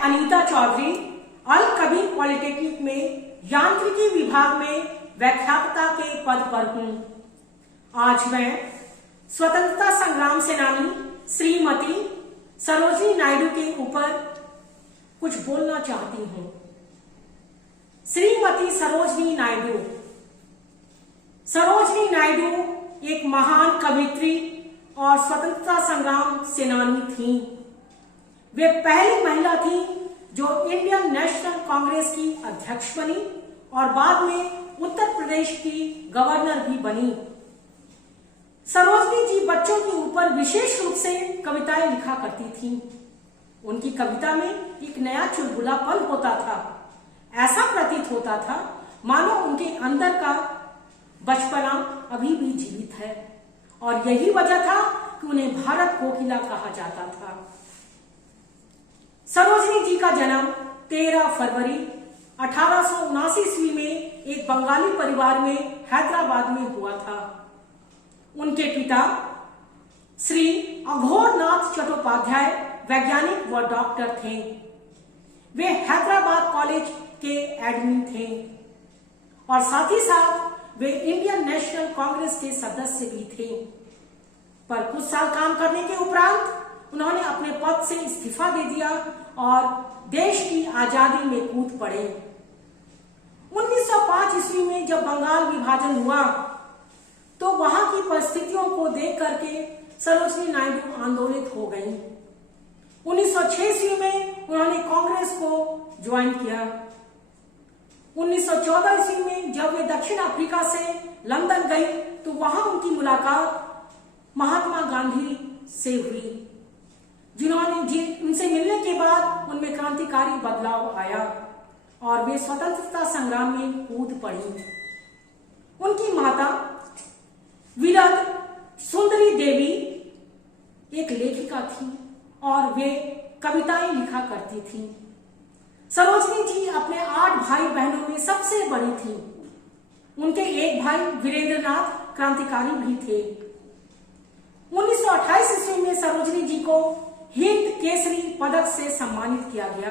अनीता चौधरी अल Kabir polytechnic में यांत्रिकी विभाग में व्याख्याता के पद पर हूं। आज मैं स्वतंत्रता संग्राम सेनानी श्रीमती सरोजिनी नायडू के ऊपर कुछ बोलना चाहती हूं। श्रीमती सरोजिनी नायडू एक महान कवयित्री और स्वतंत्रता संग्राम सेनानी थीं। वे पहली महिला थी जो इंडियन नेशनल कांग्रेस की अध्यक्ष बनी और बाद में उत्तर प्रदेश की गवर्नर भी बनी। सरोजिनी जी बच्चों के ऊपर विशेष रूप से कविताएं लिखा करती थीं। उनकी कविता में एक नया चुलबुलापन होता था। ऐसा प्रतीत होता था मानो उनके अंदर का बचपना अभी भी जीवित है और यही वजह था कि उन्हें भारत कोकिला कहा जाता था। सरोजिनी जी का जन्म 13 फरवरी 1879 ईस्वी में एक बंगाली परिवार में हैदराबाद में हुआ था। उनके पिता श्री अघोरनाथ चट्टोपाध्याय वैज्ञानिक व डॉक्टर थे। वे हैदराबाद कॉलेज के एडमिन थे और साथ ही साथ वे इंडियन नेशनल कांग्रेस के सदस्य भी थे। पर कुछ साल काम करने के उपरांत उन्होंने अपने पद से इस्तीफा दे दिया और देश की आजादी में कूद पड़े। 1905 ईस्वी में जब बंगाल विभाजन हुआ तो वहां की परिस्थितियों को देख करके सरोजिनी नायडू आंदोलित हो गईं। 1906 ईस्वी में उन्होंने कांग्रेस को ज्वाइन किया। 1914 ईस्वी में जब वे दक्षिण अफ्रीका से लंदन गई तो वहां उनकी मुलाकात महात्मा गांधी से हुई, उनसे मिलने के बाद उनमें क्रांतिकारी बदलाव आया और वे स्वतंत्रता संग्राम में कूद पड़ी। उनकी माता वीरद सुंदरी देवी एक लेखिका थी और वे कविताएं लिखा करती थी। सरोजिनी जी अपने 8 भाई बहनों में सबसे बड़ी थी। उनके एक भाई वीरेंद्रनाथ क्रांतिकारी भी थे। 1928 ईस्वी में सरोजिनी जी को हिंद केसरी पदक से सम्मानित किया गया।